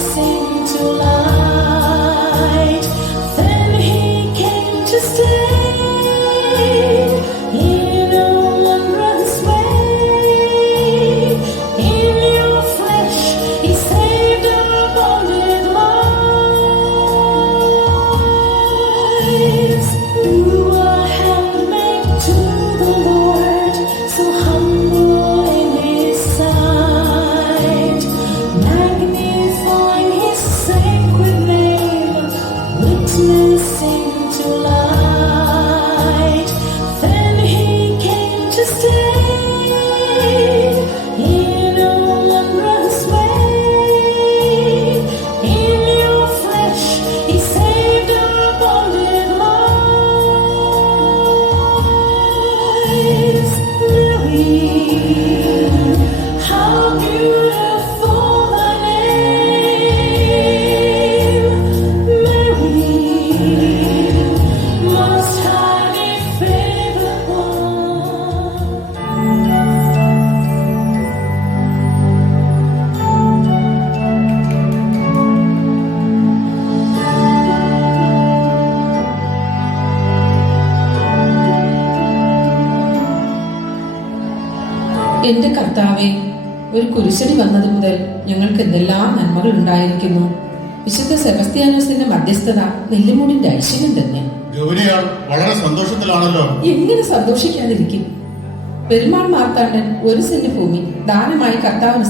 sim. It's seem to love. എന്റെ കർത്താവെ ഒരു കുരിശടി വന്നത് മുതൽ ഞങ്ങൾക്ക് എന്തെല്ലാം നന്മകൾ ഉണ്ടായിരിക്കുന്നു. വിശുദ്ധ സെബസ്ത്യാനോസിന്റെ മധ്യസ്ഥത നെല്ലിമൂടിന്റെ ഐശ്വര്യം തന്നെ. വളരെ സന്തോഷത്തിലാണല്ലോ. എങ്ങനെ സന്തോഷിക്കാതിരിക്കും? പെരുമാൾ മാർത്താണ്ഡൻ ഒരു സെന്റ് ഭൂമി ദാനമായി കർത്താവിന്